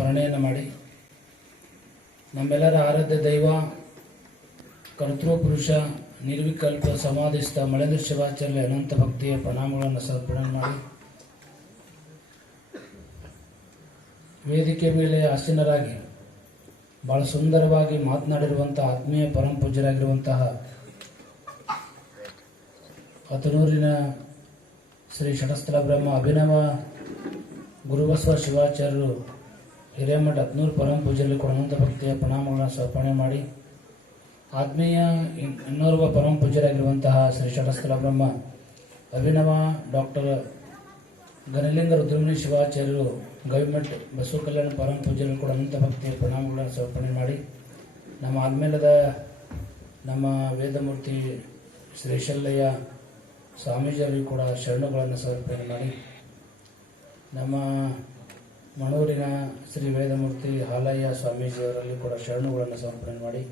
ಸ್ಮರಣೆಯನ್ನು ಮಾಡಿ. ನಮ್ಮೆಲ್ಲರ ಆರಾಧ್ಯ ದೈವ ಕರ್ತೃಪುರುಷ ನಿರ್ವಿಕಲ್ಪ, ಸಮಾಧಿಸ್ಥ ಮಳೆಂದ್ರ ಶಿವಾಚಾರ್ಯ ಅನಂತ ಭಕ್ತಿಯ ಪ್ರಣಾಮಗಳನ್ನು ಸಮರ್ಪಣೆ ಮಾಡಿ. ವೇದಿಕೆ ಮೇಲೆ ಆಸೀನರಾಗಿ, ಬಹಳ ಸುಂದರವಾಗಿ ಮಾತನಾಡಿರುವಂತಹ ಆತ್ಮೀಯ ಪರಂಪೂಜ್ಯರಾಗಿರುವಂತಹ ಪೂಜ್ಯರಾಗಿರುವಂತಹ ಹತನೂರಿನ ಶ್ರೀ ಷಟಸ್ಥಲ ಬ್ರಹ್ಮ ಅಭಿನವ ಗುರುಬಸವ ಶಿವಾಚಾರ್ಯರು ಹಿರೇಮಠ ಹತ್ನೂರು ಪರಮ ಪೂಜೆಯಲ್ಲಿ ಕೊಡುವಂಥ ಭಕ್ತಿಯ ಪ್ರಣಾಮಗಳನ್ನು ಸಮರ್ಪಣೆ ಮಾಡಿ ಆತ್ಮೀಯ ಇನ್- ಇನ್ನೋರ್ವ ಪರಮ ಪೂಜ್ಯರಾಗಿರುವಂತಹ ಶ್ರೀ ಷಟಸ್ಥಲ ಬ್ರಹ್ಮ, ಅಭಿನವ ಡಾಕ್ಟರ್ ಗನಲಿಂಗ ರುದ್ರಮುನಿ ಶಿವಾಚಾರ್ಯರು ಗವಿಮಠ ಬಸವ ಕಲ್ಯಾಣ ಪರಮ ಪೂಜೆಯಲ್ಲಿ ಕೂಡ ಅನಂತ ಭಕ್ತಿಯ ಪ್ರಣಾಮಗಳನ್ನು ಸಮರ್ಪಣೆ ಮಾಡಿ ನಮ್ಮ ಆದ್ಮೇಲದ ನಮ್ಮ ವೇದಮೂರ್ತಿ ಶ್ರೀಶಲ್ಲಯ್ಯ ಸ್ವಾಮೀಜಿಯವರಿಗೂ ಕೂಡ ಶರಣುಗಳನ್ನು ಸಮರ್ಪಣೆ ಮಾಡಿ ನಮ್ಮ ಮಣೂರಿನ ಶ್ರೀ ವೇದಮೂರ್ತಿ ಹಾಲಯ್ಯ ಸ್ವಾಮೀಜಿಯವರಲ್ಲಿ ಕೂಡ ಶರಣುಗಳನ್ನು ಸಮರ್ಪಣೆ ಮಾಡಿ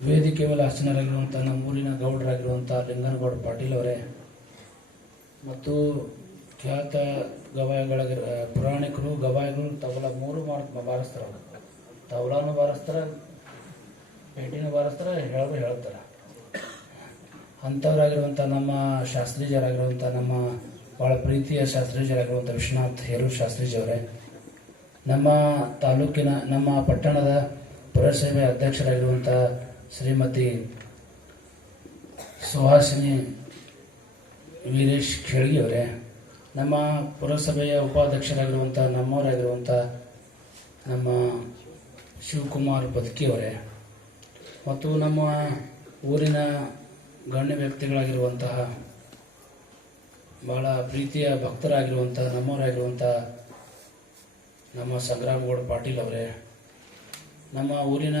ವೇದಿಕೆ ಮೇಲೆ ಅರ್ಚನರಾಗಿರುವಂತಹ ನಮ್ಮೂರಿನ ಗೌಡರಾಗಿರುವಂಥ ಲಿಂಗನಗೌಡ ಪಾಟೀಲ್ ಅವರೇ ಮತ್ತು ಖ್ಯಾತ ಗವಾಯಿಗಳಾಗಿರ ಪುರಾಣಿಕರು, ಗವಾಯಿಗಳು, ತಬಲ ಮೂರು ಬಾರಿಸ್ತಾರ. ತಬಲಾನು ಬಾರಿಸ್ತಾರ ಪೇಟಿನೂ ಬಾರಿಸ್ತಾರ ಹೇಳು ಹೇಳ್ತಾರೆ ಅಂಥವರಾಗಿರುವಂಥ ನಮ್ಮ ಶಾಸ್ತ್ರೀಜರಾಗಿರುವಂಥ ನಮ್ಮ ಭಾಳ ಪ್ರೀತಿಯ ಶಾಸ್ತ್ರೀಜರಾಗಿರುವಂಥ ವಿಶ್ವನಾಥ್ ಹೇರೂರು ಶಾಸ್ತ್ರೀಜಿಯವರೇ. ನಮ್ಮ ತಾಲೂಕಿನ, ನಮ್ಮ ಪಟ್ಟಣದ ಪುರಸಭೆ ಅಧ್ಯಕ್ಷರಾಗಿರುವಂಥ ಶ್ರೀಮತಿ ಸುಹಾಸಿನಿ ವೀರೇಶ್ ಖೇಳ್ಗಿ ಅವರೇ ನಮ್ಮ ಪುರಸಭೆಯ ಉಪಾಧ್ಯಕ್ಷರಾಗಿರುವಂಥ ನಮ್ಮವರಾಗಿರುವಂಥ ನಮ್ಮ ಶಿವಕುಮಾರ್ ಬದುಕಿ ಅವರೇ ಮತ್ತು ನಮ್ಮ ಊರಿನ ಗಣ್ಯ ವ್ಯಕ್ತಿಗಳಾಗಿರುವಂತಹ ಬಹಳ ಪ್ರೀತಿಯ ಭಕ್ತರಾಗಿರುವಂಥ ನಮ್ಮವರಾಗಿರುವಂಥ ನಮ್ಮ ಸಂಗ್ರಾಮಗೌಡ ಪಾಟೀಲ್ ಅವರೇ, ನಮ್ಮ ಊರಿನ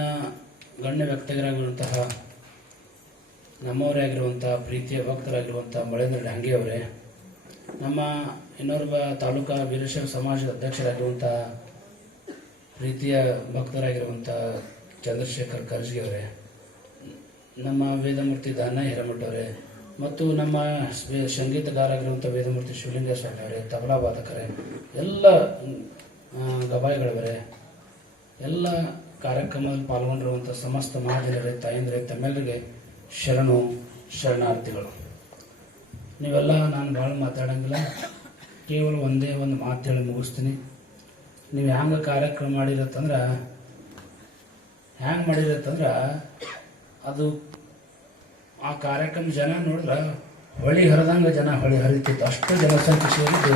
ಗಣ್ಯ ವ್ಯಕ್ತಿಗಳಾಗಿರುವಂತಹ, ನಮ್ಮವರೇ ಆಗಿರುವಂಥ ಪ್ರೀತಿಯ ಭಕ್ತರಾಗಿರುವಂಥ ಮಳೇಂದ್ರ ಡಂಗೆ ಅವರೇ, ನಮ್ಮ ಇನ್ನೋರ್ವ ತಾಲೂಕಾ ವೀರಶೈವ ಸಮಾಜದ ಅಧ್ಯಕ್ಷರಾಗಿರುವಂಥ ಪ್ರೀತಿಯ ಭಕ್ತರಾಗಿರುವಂಥ ಚಂದ್ರಶೇಖರ್ ಕರ್ಜಿಗೆ ಅವರೇ, ನಮ್ಮ ವೇದಮೂರ್ತಿ ದಾನ ಹಿರಮಠ ಅವರೇ ಮತ್ತು ನಮ್ಮ ಸಂಗೀತಗಾರಾಗಿರುವಂಥ ವೇದಮೂರ್ತಿ ಶಿವಲಿಂಗ ಅವರೇ, ತಬಲಾ ವಾದಕರೇ, ಎಲ್ಲ ಗವಾಯಿಗಳವರೇ, ಎಲ್ಲ ಕಾರ್ಯಕ್ರಮದಲ್ಲಿ ಪಾಲ್ಗೊಂಡಿರುವಂಥ ಸಮಸ್ತ ಮಹಾಜನರೇ, ತಾಯಂದ್ರೆ, ತಮ್ಮೆಲ್ಲರಿಗೆ ಶರಣು ಶರಣಾರ್ಥಿಗಳು. ನೀವೆಲ್ಲ ನಾನು ಭಾಳ ಮಾತಾಡೋಂಗಿಲ್ಲ. ಕೇವಲ ಒಂದೇ ಒಂದು ಮಾತು ಹೇಳಿ ಮುಗಿಸ್ತೀನಿ. ನೀವು ಹ್ಯಾಂಗೆ ಕಾರ್ಯಕ್ರಮ ಮಾಡಿರತ್ತಂದ್ರೆ, ಹ್ಯಾಂಗೆ ಮಾಡಿರತ್ತಂದ್ರೆ, ಅದು ಆ ಕಾರ್ಯಕ್ರಮ ಜನ ನೋಡಿದ್ರೆ ಹೊಳಿ ಹರಿದಂಗೆ ಜನ ಹೊಳಿ ಹರಿತಿತ್ತು. ಅಷ್ಟು ಜನಸಂಖ್ಯೆ ಸೇರಿದ್ದು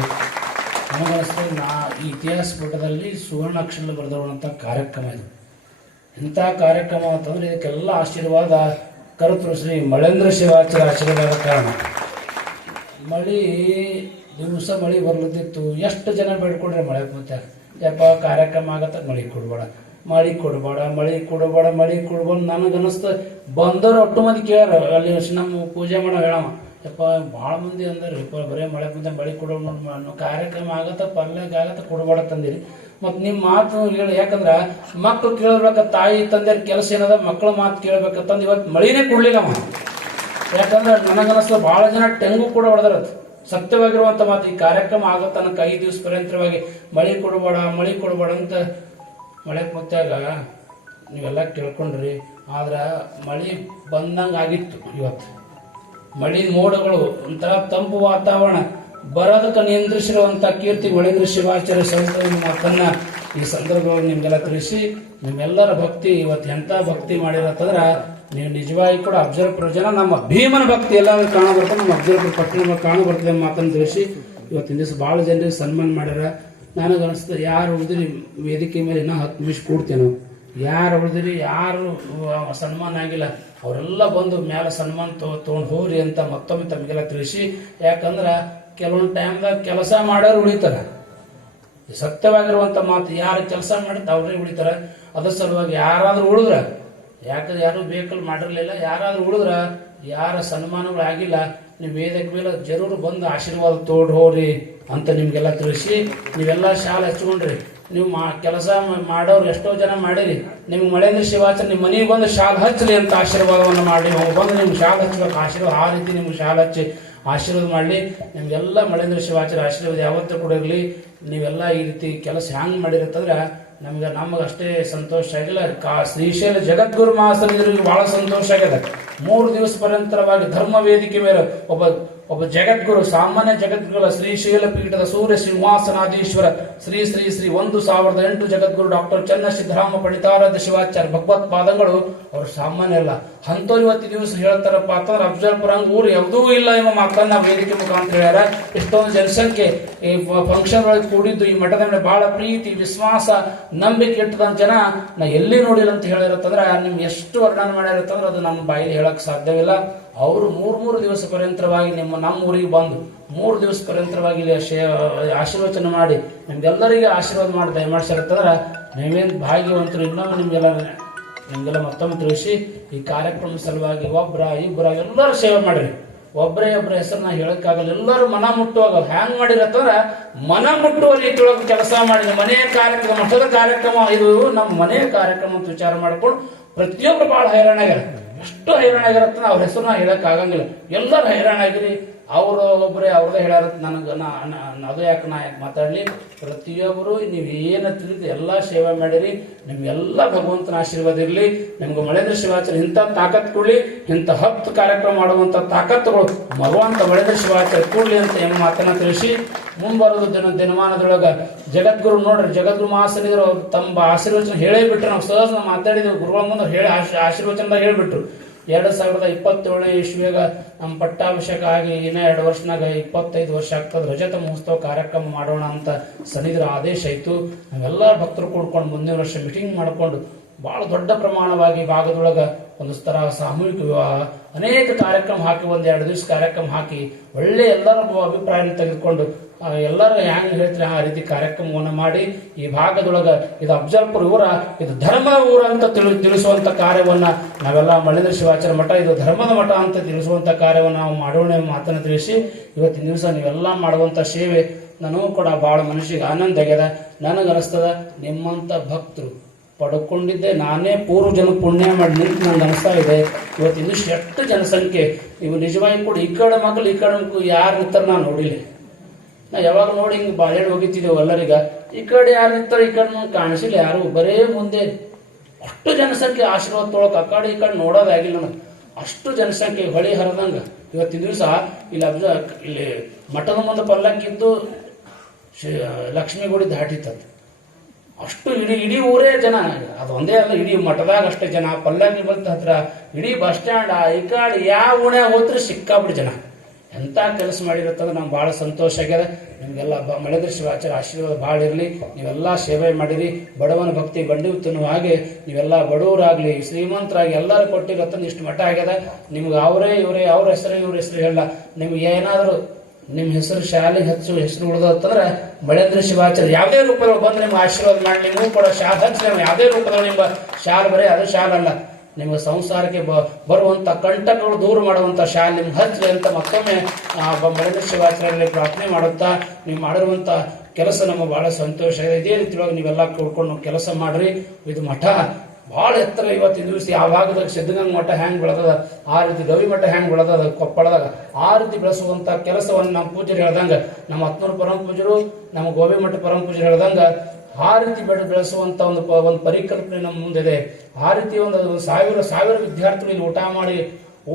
ನಮಗನ್ನಿಸ್ತದೆ ನಾ ಈ ಇತಿಹಾಸ ಪುಟದಲ್ಲಿ ಸುವರ್ಣ ಅಕ್ಷರ ಬರೆದಿರುವಂಥ ಕಾರ್ಯಕ್ರಮ ಇದು. ಇಂಥ ಕಾರ್ಯಕ್ರಮ ಅಂತಂದ್ರೆ ಇದಕ್ಕೆಲ್ಲ ಆಶೀರ್ವಾದ ಕರುತರು ಶ್ರೀ ಮಳೇಂದ್ರ ಶಿವಾಚಾರ್ಯ ಆಶೀರ್ವಾದ ಕಾರಣ. ಮಳಿ, ದಿವಸ ಮಳಿ ಬರ್ಲತ್ತಿತ್ತು. ಎಷ್ಟು ಜನ ಬೇಡ್ಕೊಂಡ್ರೆ ಮಳೆ ಕೂತಾರ ಯಪ್ಪ, ಕಾರ್ಯಕ್ರಮ ಆಗತ್ತ, ಮಳಿ ಕೊಡ್ಬೇಡ. ಮಳಿ ಕೊಡಬೇಡ ಮಳಿ ಕೊಡಬೇಡ, ಮಳಿ ಕೊಡ್ಬೇಡ ನನಗನ್ನಿಸ್ತ. ಬಂದರ ಒಟ್ಟು ಮಂದಿ ಕೇಳ್ಯಾರ, ಅಲ್ಲಿ ನಮ್ಮ ಪೂಜೆ ಮಾಡೋ ಹೇಳವ ಯಪ್ಪ, ಭಾಳ ಮಂದಿ ಅಂದ್ರೆ ಬರೇ ಮಳೆ ಬಂದ ಮಳಿ ಕೊಡೋ ಕಾರ್ಯಕ್ರಮ ಆಗತ್ತ, ಪಲ್ಯಗ ಆಗತ್ತ, ಕೊಡಬೇಡ ತಂದಿರಿ. ಮತ್ತು ನಿಮ್ಮ ಮಾತು ಹೇಳಿ, ಯಾಕಂದ್ರೆ ಮಕ್ಕಳು ಕೇಳಬೇಕ, ತಾಯಿ ತಂದೆಯವ್ರ ಕೆಲಸ ಏನದ, ಮಕ್ಳ ಮಾತು ಕೇಳ್ಬೇಕಂತಂದು ಇವತ್ತು ಮಳಿನೇ ಕೊಡ್ಲಿಲ್ಲ ಅವ ಯಾಕಂದ್ರೆ ನನಗನ್ನಿಸ್ತು ಬಹಳ ಜನ ಟೆಂಗು ಕೂಡ ಹೊಡೆದಿರತ್ತೆ ಸತ್ಯವಾಗಿರುವಂತ ಮಾತು ಈ ಕಾರ್ಯಕ್ರಮ ಆಗೋ ತನಕ ಐದು ದಿವಸ ಪರ್ಯಂತರವಾಗಿ ಮಳಿ ಕೊಡಬೇಡ ಮಳಿ ಕೊಡಬೇಡ ಅಂತ ಮಳೆ ಮುತ್ತಾಗ ನೀವೆಲ್ಲ ಕೇಳ್ಕೊಂಡ್ರಿ ಆದ್ರೆ ಮಳೆ ಬಂದಂಗ ಆಗಿತ್ತು ಇವತ್ತು. ಮಳೆ ಮೋಡಗಳು ಒಂಥರ ತಂಪು ವಾತಾವರಣ. ಬರೋದಕ್ಕೆ ನಿಯಂತ್ರಿಸಿರುವಂತ ಕೀರ್ತಿ ಒಳಗಿನ ಶಿವಾಚಾರ್ಯ ಸಂಸ್ಥೆ ಮಾತನ್ನ ಈ ಸಂದರ್ಭದಲ್ಲಿ ನಿಮ್ಗೆಲ್ಲ ತಿಳಿಸಿ, ನಿಮ್ಮೆಲ್ಲರ ಭಕ್ತಿ ಇವತ್ತು ಎಂತ ಭಕ್ತಿ ಮಾಡಿರತ್ತಂದ್ರೆ, ನೀವು ನಿಜವಾಗಿ ಕೂಡ ಅಬ್ಸರ್ವ್ ಜನ, ನಮ್ಮ ಭೀಮನ ಭಕ್ತಿ ಎಲ್ಲ ಕಾಣ ಬರ್ತದೆ, ನಮ್ಮ ಅಬ್ಸರ್ವ್ ಪಟ್ಟಣ ಕಾಣ ಬರ್ತದೆ ಅನ್ನೋ ಮಾತನ್ನು ತಿಳಿಸಿ, ಇವತ್ತಿನ ದಿವಸ ಭಾಳ ಜನರಿಗೆ ಸನ್ಮಾನ ಮಾಡ್ಯಾರ. ನನಗೆ ಅನಿಸ್ತದೆ, ಯಾರು ಉಳಿದ್ರಿ, ವೇದಿಕೆ ಮೇಲೆ ಇನ್ನೂ ಹತ್ತು ನಿಮಿಷ ಕೂಡ್ತೇನೆ. ಯಾರು ಉಳಿದ್ರಿ, ಯಾರು ಸನ್ಮಾನ ಆಗಿಲ್ಲ. ಅವರೆಲ್ಲ ಬಂದು ಮೇಲೆ ಸನ್ಮಾನ ತೊ, ತೊಗೊಂಡು ಹೋಗ್ರಿ ಅಂತ ಮತ್ತೊಮ್ಮೆ ತಮಗೆಲ್ಲ ತಿಳಿಸಿ. ಯಾಕಂದ್ರೆ ಕೆಲವೊಂದು ಟೈಮ್ದಾಗ ಕೆಲಸ ಮಾಡೋರು ಉಳಿತಾರೆ. ಸತ್ಯವಾಗಿರುವಂಥ ಮಾತು ಯಾರು ಕೆಲಸ ಮಾಡಿದ್ದು ಅವ್ರೇ ಉಳಿತಾರೆ. ಅದ್ರ ಸಲುವಾಗಿ ಯಾರಾದರೂ ಉಳಿದ್ರೆ, ಯಾಕಂದ್ರೆ ಯಾರು ವೆಹಿಕಲ್ ಮಾಡಿರಲಿಲ್ಲ, ಯಾರಾದರೂ ಉಳಿದ್ರೆ ಯಾರ ಸನ್ಮಾನಗಳು ಆಗಿಲ್ಲ ನೀವು ವೇದಕ್ಕೆ ಮೇಲೆ ಜರೂರು ಬಂದು ಆಶೀರ್ವಾದ ತೋಡ್ ಹೋಗ್ರಿ ಅಂತ ನಿಮಗೆಲ್ಲ ತಿಳಿಸಿ, ನೀವೆಲ್ಲ ಶಾಲೆ ಹಚ್ಕೊಂಡ್ರಿ. ನೀವು ಮಾ, ಕೆಲಸ ಮಾಡೋರು ಎಷ್ಟೋ ಜನ ಮಾಡಿರಿ. ನಿಮ್ಗೆ ಮಳೆಂದ್ರ ಶಿವಾಚಾರ ನಿಮ್ಮ ಮನೆಗೆ ಬಂದು ಶಾಲೆ ಹಚ್ಚಲಿ ಅಂತ ಆಶೀರ್ವಾದವನ್ನು ಮಾಡಿ ಬಂದು ನಿಮ್ಗೆ ಶಾಲೆ ಹಚ್ಬೇಕು. ಆಶೀರ್ವಾದ ಆ ರೀತಿ ನಿಮ್ಗೆ ಶಾಲೆ ಹಚ್ಚಿ ಆಶೀರ್ವಾದ ಮಾಡಲಿ. ನಿಮಗೆಲ್ಲ ಮಳೇಂದ್ರ ಶಿವಾಚಾರ್ಯ ಆಶೀರ್ವಾದ ಯಾವತ್ತೂ ಕೂಡ ಇರಲಿ. ನೀವೆಲ್ಲ ಈ ರೀತಿ ಕೆಲಸ ಹ್ಯಾಂಗ್ ಮಾಡಿರತ್ತಂದ್ರೆ ನಮ್ಗೆ ನಮಗೆ ಅಷ್ಟೇ ಸಂತೋಷ ಆಗಿಲ್ಲ. ಕಾ ಶ್ರೀಶೈಲ ಜಗದ್ಗುರು ಮಹಾಸನಿಗೆ ಬಹಳ ಸಂತೋಷ ಆಗಿದೆ ಮೂರು ದಿವಸ ಪರ್ಯಂತರವಾಗಿ ಧರ್ಮ ವೇದಿಕೆ ಮೇಲೆ ಒಬ್ಬ ಒಬ್ಬ ಜಗದ್ಗುರು, ಸಾಮಾನ್ಯ ಜಗದ್ಗುರು ಶ್ರೀಶೈಲ ಪೀಠದ ಸೂರ್ಯ ಸಿಂಹಾಸನಾಧೀಶ್ವರ ಶ್ರೀ ಶ್ರೀ ಶ್ರೀ ಒಂದು ಸಾವಿರದ ಎಂಟು ಜಗದ್ಗುರು ಡಾಕ್ಟರ್ ಚನ್ನ ಸಿದ್ದರಾಮ ಪಂಡಿತಾರಾಧ್ಯ ಶಿವಾಚಾರ್ಯ ಭಗವತ್ ಪಾದಗಳು. ಅವರು ಸಾಮಾನ್ಯ ಅಲ್ಲ. ಅಂತವ್ರು ಇವತ್ತು ದಿವಸ ಹೇಳ್ತಾರಪ್ಪ ಅಂತಂದ್ರೆ ಅಫ್ಜಲ್ಪುರ ಊರು ಯಾವುದೂ ಇಲ್ಲ ಎಂಬ ಮಾತನ್ನ ವೇದಿಕೆ ಮುಖಾಂತರ ಹೇಳ್ಯಾರ. ಇಷ್ಟೊಂದು ಜನಸಂಖ್ಯೆ ಈ ಫಂಕ್ಷನ್ ಒಳಗೆ ಕೂಡಿದ್ದು ಈ ಮಠದ ಮೇಲೆ ಬಹಳ ಪ್ರೀತಿ, ವಿಶ್ವಾಸ, ನಂಬಿಕೆ ಇಟ್ಟದಂತ ಜನ ನಾ ಎಲ್ಲಿ ನೋಡಿಲ್ಲ ಅಂತ ಹೇಳಿರತ್ತಂದ್ರೆ ನಿಮ್ಗೆ ಎಷ್ಟು ವರ್ಣನೆ ಮಾಡಿರತ್ತಂದ್ರೆ ಅದು ನಮ್ಮ ಬಾಯಲ್ಲಿ ಹೇಳಕ್ ಸಾಧ್ಯವಿಲ್ಲ. ಅವರು ಮೂರ್ ಮೂರು ದಿವಸ ಪರ್ಯಂತರವಾಗಿ ನಿಮ್ಮ ನಮ್ಮ ಊರಿಗೆ ಬಂದು ಮೂರು ದಿವಸ ಪರ್ಯಂತರವಾಗಿ ಇಲ್ಲಿ ಆಶೀರ್ವಚನ ಮಾಡಿ ನಿಮ್ಗೆಲ್ಲರಿಗೆ ಆಶೀರ್ವಾದ ಮಾಡಿ ದಯಮಾಡಿಸಿರತ್ತಂದ್ರ ನೀವೇನ್ ಭಾಗ್ಯವಂತರು ಇನ್ನೊಮ್ಮೆ ನಿಮ್ಗೆಲ್ಲ ನಿಮ್ಗೆಲ್ಲ ಮತ್ತೊಮ್ಮೆ ತಿಳಿಸಿ ಈ ಕಾರ್ಯಕ್ರಮ ಸಲುವಾಗಿ ಒಬ್ಬರ ಇಬ್ಬರ ಎಲ್ಲರೂ ಸೇವೆ ಮಾಡ್ರಿ. ಒಬ್ಬರೇ ಒಬ್ಬರ ನಾ ಹೇಳಕ್ಕಾಗಲ್ಲ. ಎಲ್ಲರೂ ಮನ ಮುಟ್ಟುವಾಗ ಹ್ಯಾಂಗ್ ಮಾಡಿರತ್ತಂದ್ರ ಮನ ಮುಟ್ಟುವ ರೀತಿಯೊಳಗೆ ಕೆಲಸ ಮಾಡಿ. ಮನೆಯ ಕಾರ್ಯಕ್ರಮ, ಮಠದ ಕಾರ್ಯಕ್ರಮ ಇದು ನಮ್ಮ ಮನೆಯ ಕಾರ್ಯಕ್ರಮ ಅಂತ ವಿಚಾರ ಮಾಡ್ಕೊಂಡು ಪ್ರತಿಯೊಬ್ರು ಬಹಳ ಹೈರಾಣಾಗ್ಯಾರ ಎಷ್ಟು ಹೈರಾಣ ಆಗಿರತ್ತ ಅವ್ರ ಹೆಸರನ್ನ ಹೇಳಕ್ ಆಗಂಗಿಲ್ಲ. ಎಲ್ಲರೂ ಹೈರಾಣಾಗಿರಿ ಅವರು ಒಬ್ಬರೇ ಅವ್ರದೇ ಹೇಳ್ಯಾರ, ನನಗೆ ನಾ, ನಾ- ಅದು ಯಾಕೆ ನಾ ಯಾಕೆ ಮಾತಾಡ್ಲಿ? ಪ್ರತಿಯೊಬ್ಬರು ನೀವು ಏನು ತಿಳಿದು ಎಲ್ಲ ಸೇವೆ ಮಾಡಿರಿ. ನಿಮ್ಗೆಲ್ಲ ಭಗವಂತನ ಆಶೀರ್ವಾದ ಇರಲಿ. ನಿಮ್ಗೆ ಮಳೇಂದ್ರ ಶಿವಾಚಾರ್ಯ ಇಂಥ ತಾಕತ್ ಕೊಡ್ಲಿ. ಇಂಥ ಹತ್ತು ಕಾರ್ಯಕ್ರಮ ಮಾಡುವಂತ ತಾಕತ್ತುಗಳು ಭಗವಂತ ಮಳೇಂದ್ರ ಶಿವಾಚಾರ್ಯ ಕೊಡ್ಲಿ ಅಂತ ಎಂಬ ಮಾತನ್ನ ತಿಳಿಸಿ ಮುಂಬರೋದು ದಿನ ದಿನಮಾನದೊಳಗ ಜಗದ್ಗುರು ನೋಡ್ರಿ, ಜಗದ್ಗುರು ಮಹಾಸನಿದ್ರು ತಮ್ಮ ಆಶೀರ್ವಚನ ಹೇಳೇ ಬಿಟ್ರು. ನಾವು ಸದಸ್ಯ ನಾವು ಮಾತಾಡಿದ್ವಿ, ಗುರುಗಳ ಮುಂದೆ ಹೇಳಿ ಆಶೀ- ಆಶೀರ್ವಚನದಾಗ ಹೇಳ್ಬಿಟ್ರು. ಎರಡು ಸಾವಿರದ ಇಪ್ಪತ್ತೇಳನೇ ಇಸ್ವಿಯಾಗ ನಮ್ಮ ಪಟ್ಟಾಭಿಷೇಕ ಆಗಿ ಇನ್ನ ಎರಡು ವರ್ಷನಾಗ ಇಪ್ಪತ್ತೈದು ವರ್ಷ ಆಗ್ತದೆ. ರಜತ ಮಹೋತ್ಸವ ಕಾರ್ಯಕ್ರಮ ಮಾಡೋಣ ಅಂತ ಸನ್ನಿಧರ ಆದೇಶ ಇತ್ತು. ನಾವೆಲ್ಲ ಭಕ್ತರು ಕೂಡ್ಕೊಂಡು ಮುಂದಿನ ವರ್ಷ ಮೀಟಿಂಗ್ ಮಾಡ್ಕೊಂಡು ಬಹಳ ದೊಡ್ಡ ಪ್ರಮಾಣವಾಗಿ ಭಾಗದೊಳಗ ಒಂದು ತರ ಸಾಮೂಹಿಕ ವಿವಾಹ, ಅನೇಕ ಕಾರ್ಯಕ್ರಮ ಹಾಕಿ ಒಂದ್ ಎರಡು ದಿವಸ ಕಾರ್ಯಕ್ರಮ ಹಾಕಿ ಒಳ್ಳೆ ಎಲ್ಲರ ಅಭಿಪ್ರಾಯ ತೆಗೆದುಕೊಂಡು ಎಲ್ಲರೂ ಹ್ಯಾಂಗ ಹೇಳ್ತಾರೆ? ಆ ರೀತಿ ಕಾರ್ಯಕ್ರಮವನ್ನು ಮಾಡಿ, ಈ ಭಾಗದೊಳಗ ಇದು ಅಫ್ಜಲ್ಪುರ ಊರ, ಇದು ಧರ್ಮ ಊರ ಅಂತ ತಿಳಿ, ತಿಳಿಸುವಂತ ಕಾರ್ಯವನ್ನ ನಾವೆಲ್ಲ ಮಳೆಂದ್ರ ಶಿವಾಚಾರ್ಯ ಮಠ, ಇದು ಧರ್ಮದ ಮಠ ಅಂತ ತಿಳಿಸುವಂತ ಕಾರ್ಯವನ್ನು ನಾವು ಮಾಡೋಣ ಮಾತನ್ನು ತಿಳಿಸಿ, ಇವತ್ತಿನ ದಿವಸ ನೀವೆಲ್ಲ ಮಾಡುವಂತ ಸೇವೆ ನನಗೂ ಕೂಡ ಬಹಳ ಮನುಷ್ಯಗೆ ಆನಂದ ಆಗ್ಯದ. ನನಗನಿಸ್ತದ ನಿಮ್ಮಂತ ಭಕ್ತರು ಪಡ್ಕೊಂಡಿದ್ದೆ, ನಾನೇ ಪೂರ್ವ ಜನ ಪುಣ್ಯ ಮಾಡಿ ನಿಂತು ನಂಗೆ ಅನಿಸ್ತಾ ಇದೆ. ಇವತ್ತು ಇದಿಷ್ಟು ಎಷ್ಟು ಜನಸಂಖ್ಯೆ ಇವು ನಿಜವಾಗಿ ಕೂಡ ಈ ಕಡೆ ಮಕ್ಕಳು ಈ ಕಡೆ ಮಕ್ಕಳು ಯಾರು ನಿಂತಾರ ನಾನು ನೋಡಿಲ್ಲ. ನಾ ಯಾವಾಗ ನೋಡಿ ಹಿಂಗ್ ಬಾಳೆಹಣ್ಣು ಹೋಗಿತ್ತಿದ್ದೇವೆ ಎಲ್ಲರಿಗ ಈ ಕಡೆ ಯಾರು ನಿಂತಾರ ಈ ಕಡೆ ಕಾಣಿಸಿಲ್ಲ ಯಾರು, ಬರೇ ಮುಂದೆ ಅಷ್ಟು ಜನಸಂಖ್ಯೆ ಆಶೀರ್ವಾದ ತೊಳಕ್ ಆ ಕಡೆ ಈ ಕಡೆ ನೋಡೋದಾಗಿಲ್ಲ ನನಗೆ ಅಷ್ಟು ಜನಸಂಖ್ಯೆ ಹೊಳಿ ಹರಿದಂಗ. ಇವತ್ತಿನ ದಿವಸ ಇಲ್ಲಿ ಅಬ್ಜ ಇಲ್ಲಿ ಮಠದ ಮುಂದೆ ಪಲ್ಲಕ್ಕಿದ್ದು ಲಕ್ಷ್ಮಿಗೂಡಿ ಲಕ್ಷ್ಮೀ ಗುಡಿ ದಾಟಿತ್ತಂತೆ. ಅಷ್ಟು ಇಡೀ ಇಡೀ ಊರೇ ಜನ ಅದೊಂದೇ ಒಂದೇ ಅಲ್ಲ, ಇಡೀ ಮಠದಾಗ ಅಷ್ಟೇ ಜನ, ಪಲ್ಲಕ್ಕಿ ಬಂತ ಹತ್ರ ಇಡೀ ಬಸ್ ಸ್ಟ್ಯಾಂಡ್, ಈ ಕಡೆ ಯಾವ ಓಣ್ಯಾಗ ಹೋದ್ರೆ ಸಿಕ್ಕಾಬಿಡಿ ಜನ. ಎಂತ ಕೆಲಸ ಮಾಡಿರುತ್ತಂದ್ರೆ ನಮ್ಗೆ ಬಹಳ ಸಂತೋಷ ಆಗ್ಯದ. ನಿಮಗೆಲ್ಲ ಮಳೆದ್ರ ಶಿವಾಚಾರ ಆಶೀರ್ವಾದ ಭಾಳ ಇರಲಿ. ನೀವೆಲ್ಲ ಸೇವೆ ಮಾಡಿರಿ. ಬಡವನ ಭಕ್ತಿ ಬಂಡಿ ತಿನ್ನುವ ಹಾಗೆ ನೀವೆಲ್ಲ ಬಡವರಾಗಲಿ, ಶ್ರೀಮಂತರಾಗಿ ಎಲ್ಲರೂ ಕೊಟ್ಟಿರತ್ತ ಇಷ್ಟು ಮಠ ಆಗ್ಯದ. ನಿಮ್ಗೆ ಅವರೇ ಇವರೇ, ಅವ್ರ ಹೆಸರು ಇವ್ರ ಹೆಸರು ಹೇಳಲ್ಲ. ನಿಮ್ಗೆ ಏನಾದರೂ ನಿಮ್ಮ ಹೆಸರು ಶಾಲೆ ಹೆಚ್ಚು ಹೆಸರು ಉಳಿದಂದ್ರೆ ಮಳೇಂದ್ರ ಶಿವಾಚಾರ್ಯ ಯಾವುದೇ ರೂಪದಲ್ಲಿ ಬಂದು ನಿಮ್ಗೆ ಆಶೀರ್ವಾದ ಮಾಡಿ, ನಿಮಗೂ ಕೂಡ ಶಾಲೆ ಹಚ್ಚಿ ಯಾವುದೇ ರೂಪದಲ್ಲಿ ನಿಮ್ಮ ಶಾಲೆ ಬರೀ ಅದು ಶಾಲೆ ಅಲ್ಲ. ನಿಮ್ಮ ಸಂಸಾರಕ್ಕೆ ಬರುವಂತ ಕಂಟಕಗಳು ದೂರ ಮಾಡುವಂತ ಶಾಲೆ ನಿಮ್ಗೆ ಹಚ್ಚಲಿ ಅಂತ ಮತ್ತೊಮ್ಮೆ ಆ, ಶಿವಾಚಾರ್ಯ ಪ್ರಾರ್ಥನೆ ಮಾಡುತ್ತಾ ನೀವು ಮಾಡಿರುವಂತ ಕೆಲಸ ನಮ್ಮ ಬಹಳ ಸಂತೋಷ ಇದೆ ಇದೇ ರೀತಿಯೊಳಗೆ ನೀವೆಲ್ಲ ಕೂಡ್ಕೊಂಡು ಕೆಲಸ ಮಾಡ್ರಿ. ಇದು ಮಠ. ಬಹಳ ಎತ್ತರ ಇವತ್ತಿನ ದಿವಸ ಯಾವ ಭಾಗದಾಗ ಸಿದ್ಧಗಂಗ ಮಠ ಹ್ಯಾಂಗ್ ಬೆಳೆದದ? ಆ ರೀತಿ ಗವಿ ಮಠ ಹೆಂಗೆ ಬೆಳೆದದ? ಕೊಪ್ಪಳದಾಗ ಆ ರೀತಿ ಬೆಳೆಸುವಂತ ಕೆಲಸವನ್ನು ನಮ್ಮ ಪೂಜರು ಹೇಳ್ದಂಗ ನಮ್ಮ ಹತ್ನೂರು ಪರಮ ಪೂಜರು ನಮ್ಮ ಗೋಬಿ ಮಠ ಪರಮ ಪೂಜರು ಹೇಳ್ದಂಗ ಆ ರೀತಿ ಬೆಳೆ ಬೆಳೆಸುವಂತ ಒಂದು ಒಂದು ಪರಿಕಲ್ಪನೆ ನಮ್ಮ ಮುಂದಿದೆ. ಆ ರೀತಿ ಒಂದು ಸಾವಿರ ಸಾವಿರ ವಿದ್ಯಾರ್ಥಿಗಳು ಇಲ್ಲಿ ಊಟ ಮಾಡಿ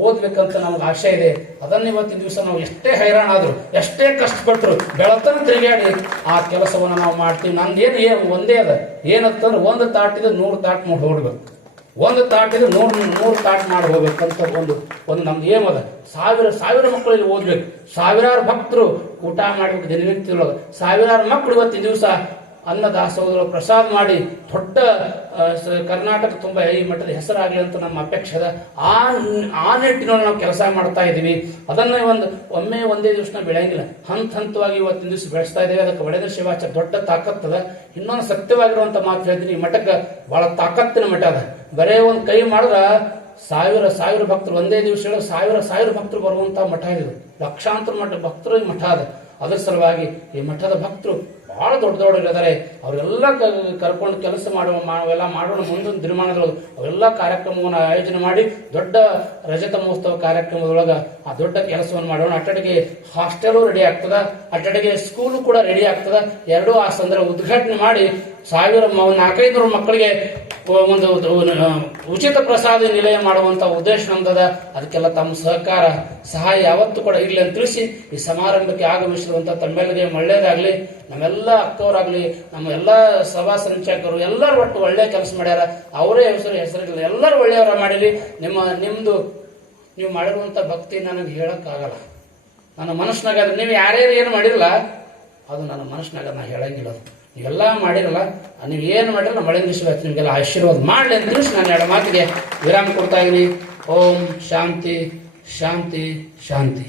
ಓದ್ಬೇಕಂತ ನಮ್ಗೆ ಆಶೆ ಇದೆ. ಅದನ್ನ ಇವತ್ತಿನ ದಿವಸ ನಾವು ಎಷ್ಟೇ ಹೈರಾಣ ಆದ್ರು, ಎಷ್ಟೇ ಕಷ್ಟಪಟ್ಟರು ಬೆಳತನ ತಿರುಗಾಡಿ ಆ ಕೆಲಸವನ್ನು ನಾವು ಮಾಡ್ತೀವಿ. ನಂದೇನು ಏನು ಒಂದೇ ಅದ. ಏನಂತಂದ್ರೆ ಒಂದು ತಾಟಿದ ನೂರು ತಾಟ್ ಮಾಡಿ ಹೊಡ್ಬೇಕು ಒಂದು ತಾಟಿದ ನೂರು ನೂರು ತಾಟ್ ಮಾಡಿ ಹೋಗ್ಬೇಕಂತ ಒಂದು ಒಂದು ನಮ್ದು ಏಮ್ ಅದ? ಸಾವಿರ ಸಾವಿರ ಮಕ್ಕಳು ಇಲ್ಲಿ ಓದ್ಬೇಕು. ಸಾವಿರಾರು ಭಕ್ತರು ಊಟ ಮಾಡ್ಬೇಕು ದಿನನಿತ್ಯ ಸಾವಿರಾರು ಮಕ್ಕಳು ಇವತ್ತಿನ ದಿವಸ ಅನ್ನ ದಾಸೋಹಗಳು ಪ್ರಸಾದ ಮಾಡಿ ದೊಡ್ಡ ಕರ್ನಾಟಕ ತುಂಬಾ ಈ ಮಟ್ಟದ ಹೆಸರಾಗಲಿ ಅಂತ ನಮ್ಮ ಅಪೇಕ್ಷೆ ಆ ಆ ನಿಟ್ಟಿನಲ್ಲಿ ನಾವು ಕೆಲಸ ಮಾಡ್ತಾ ಇದೀವಿ ಅದನ್ನ ಒಂದು, ಒಮ್ಮೆ ಒಂದೇ ದಿವಸ ಬೆಳೆಯಂಗಿಲ್ಲ. ಹಂತ ಹಂತವಾಗಿ ಇವತ್ತಿನ ದಿವಸ ಬೆಳೆಸ್ತಾ ಇದ್ದೇವೆ. ಅದಕ್ಕೆ ಒಡೆದ ಶಿವಾಚಾರ ದೊಡ್ಡ ತಾಕತ್ತದ. ಇನ್ನೊಂದು ಸತ್ಯವಾಗಿರುವಂತ ಮಾತು ಹೇಳ್ತೀನಿ. ಈ ಮಠಕ್ಕೆ ಬಹಳ ತಾಕತ್ತಿನ ಮಠ ಅದ. ಬರೇ ಒಂದು ಕೈ ಮಾಡಿದ್ರ ಸಾವಿರ ಸಾವಿರ ಭಕ್ತರು, ಒಂದೇ ದಿವಸ ಸಾವಿರ ಸಾವಿರ ಭಕ್ತರು ಬರುವಂತಹ ಮಠ ಇದು. ಲಕ್ಷಾಂತರ ಮಠ ಭಕ್ತರು ಈ ಮಠ ಅದ. ಅದರ ಸಲುವಾಗಿ ಈ ಮಠದ ಭಕ್ತರು ಬಹಳ ದೊಡ್ಡ ದೊಡ್ಡವರು ಇದ್ದಾರೆ ಅವರೆಲ್ಲ ಕರ್ಕೊಂಡು ಕೆಲಸ ಮಾಡುವ ನಾವೆಲ್ಲ ಮಾಡೋಣ ಮುಂದಿನ ದಿನಮಾನದೊಳಗೆ ಅವೆಲ್ಲ ಕಾರ್ಯಕ್ರಮವನ್ನು ಆಯೋಜನೆ ಮಾಡಿ ದೊಡ್ಡ ರಜತ ಮಹೋತ್ಸವ ಕಾರ್ಯಕ್ರಮದೊಳಗ ಆ ದೊಡ್ಡ ಕೆಲಸವನ್ನು ಮಾಡೋಣ. ಅಟ್ಟಡಿಗೆ ಹಾಸ್ಟೆಲು ರೆಡಿ ಆಗ್ತದ. ಅಟ್ಟಡಿಗೆ ಸ್ಕೂಲು ಕೂಡ ರೆಡಿ ಆಗ್ತದ. ಎರಡೂ ಆ ಸಂದರ್ಭ ಉದ್ಘಾಟನೆ ಮಾಡಿ ಸಾವಿರ ನಾಲ್ಕೈದು ಮಕ್ಕಳಿಗೆ ಒಂದು ಉಚಿತ ಪ್ರಸಾದ ನಿಲಯ ಮಾಡುವಂತ ಉದ್ದೇಶ ನಮ್ದದ, ಅದಕ್ಕೆಲ್ಲ ತಮ್ಮ ಸಹಕಾರ, ಸಹಾಯ ಯಾವತ್ತೂ ಕೂಡ ಇರಲಿ ಅಂತ ತಿಳಿಸಿ, ಈ ಸಮಾರಂಭಕ್ಕೆ ಆಗಮಿಸಿರುವಂತ ತಮ್ಮೆಲ್ಲರಿಗೆ ಒಳ್ಳೇದಾಗ್ಲಿ, ನಮ್ಮೆಲ್ಲ ಅಕ್ಕವರಾಗ್ಲಿ, ನಮ್ಮ ಎಲ್ಲ ಸಭಾ ಸಂಚಾಲಕರು ಎಲ್ಲರೂ ಒಟ್ಟು ಒಳ್ಳೆ ಕೆಲಸ ಮಾಡ್ಯಾರ, ಅವರೇ ಹೆಸರು ಹೆಸರಿಲ್ಲ ಎಲ್ಲರೂ ಒಳ್ಳೆಯವರ ಮಾಡಿರಿ ನಿಮ್ಮ, ನಿಮ್ದು, ನೀವು ಮಾಡಿರುವಂತ ಭಕ್ತಿ ನನಗೆ ಹೇಳಕ್ಕಾಗಲ್ಲ. ನನ್ನ ಮನಸ್ಸಿನಾಗ ನೀವು ಯಾರ್ಯಾರು ಏನು ಮಾಡಿರಲ್ಲ, ಅದು ನನ್ನ ಮನಸ್ಸಿನಾಗ ನಾ ಹೇಳಂಗಿಲ್ಲ ನೀವೆಲ್ಲ ಮಾಡಿರಲ್ಲ, ನೀವು ಏನು ಮಾಡಿರಲ್ಲ ಮಳೆಯಿಂದ ಶಿವ ನಿಮಗೆಲ್ಲ ಆಶೀರ್ವಾದ ಮಾಡಲಿ ಅಂತ ತಿಳಿಸಿ ನಾನು ಎರಡು ಮಾತಿಗೆ ವಿರಾಮ ಕೊಡ್ತಾ ಇದ್ದೀನಿ. ಓಂ ಶಾಂತಿ ಶಾಂತಿ ಶಾಂತಿ.